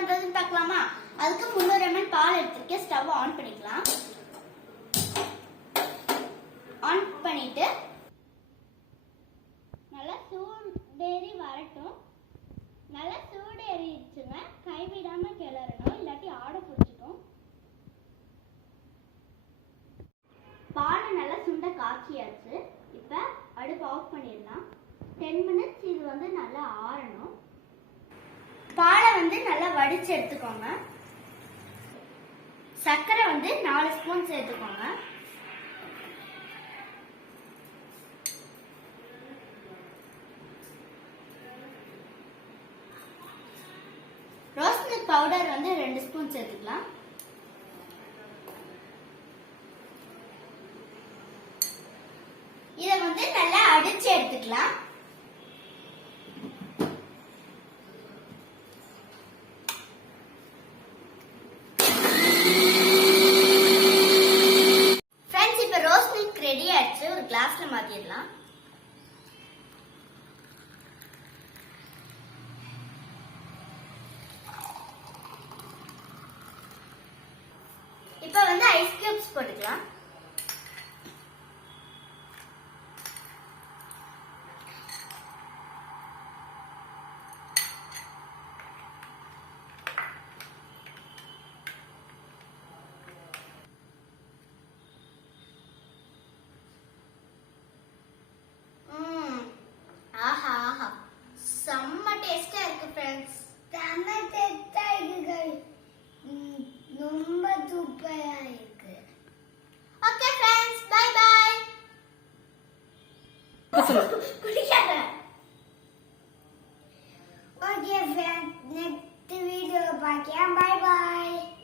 பண்றதுன்னு பார்க்கலாமா? அதுக்கு 300 ml பால் எடுத்துக்க. ஸ்டவ் ஆன் பண்ணிக்கலாம். ஆன் பண்ணிட்டு நல்லா சூடேறி வரட்டும். நல்லா சூடேறிடுச்சுங்க. கைவிடாம கிளறணும், இல்லாட்டி ஆடை பிடிச்சிக்கும். பாலை நல்லா சுண்ட காய்ச்சியாச்சு. இப்போ அடுப்பு ஆஃப் பண்ணிடலாம். 10 minutes இது வந்து நல்லா ஆறணும். பாலை வந்து நல்லா வடிச்சு எடுத்துக்கோங்க. சர்க்கரை வந்து 4 ஸ்பூன் சேர்த்துக்கோங்க. ரோஸ் மில்க் பவுடர் வந்து 2 ஸ்பூன் சேர்த்துக்கலாம். இதை வந்து நல்லா அடிச்சு எடுத்துக்கலாம். ஃப்ரெண்ட்ஸ், இப்ப ரோஸ் மில்க் ரெடி ஆயிடுச்சு. ஒரு கிளாஸ்ல மாத்திடலாம். இப்ப வந்து ஐஸ் கியூப்ஸ் போட்டுக்கலாம். ஆஹா ஆஹா, செம்ம டேஸ்டா இருக்கு ஃப்ரெண்ட்ஸ். செம்ம டேஸ்டா இருக்கு. ரொம்ப சூப்பரா இருக்கு. Okay friends, bye bye. குடிக்காத. ஓகே ஃப்ரெண்ட்ஸ், நெக்ஸ்ட் வீடியோ பார்க்கலாம். Bye by.